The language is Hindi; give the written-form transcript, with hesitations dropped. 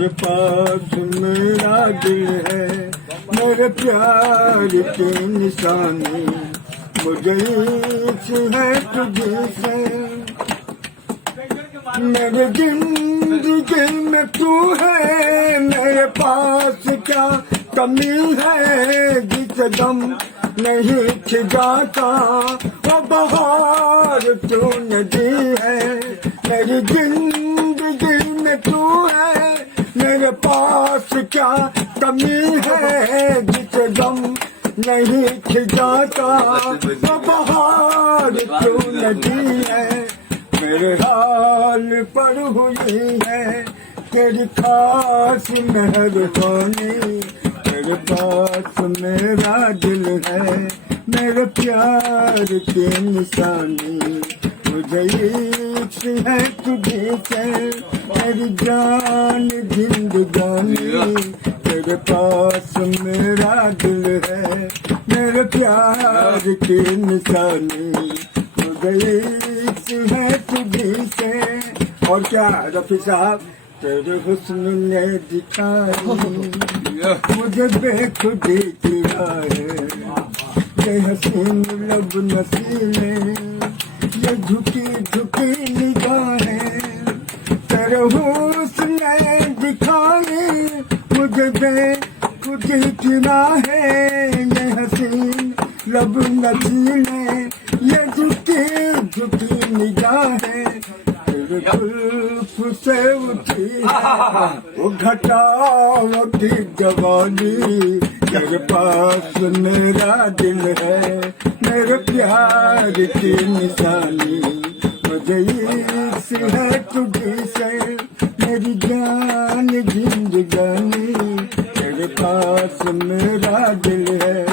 मेरे पास मेरा दिल है, मेरे प्यार की निशानी, मुझे इश्क है तुझसे। मेरे जिंदगी में तू है, मेरे पास क्या कमी है, जिस दम नहीं खिजाता वो बहार तूने दी है। मेरी जिंदगी में तू है, मेरे पास क्या कमी है, जिस दम नहीं खिजाता वो बहार तूने दी है। मेरे हाल पर हुई है तेरी खास मेहरबानी, मेरे पास मेरा दिल है, मेरे प्यार की निशानी, मुझे इश्क है तुझसे, मेरी जान जिंदगानी, तेरे पास मेरा दिल है, मेरे प्यार की निशानी, मुझे इश्क है तुझसे। और क्या रफी साहब, तेरे हुस्न ने दिखाई मुझे बेखुदी की है, ये हसीन लब नसीने, ये झुकी झुकी निगाहें, तेरे हुस्न ने दिखाई मुझे बेखुदी की है, ये हसीन लब नसीने, ये झुकी झुकी निगाहें, जुल्फ से उठी वो घटाओ की जवानी, तेरे पास मेरा दिल है, मेरे प्यार की निशानी, मुझे इश्क है तुझसे, मेरी जान जिंदगानी, तेरे पास मेरा दिल है,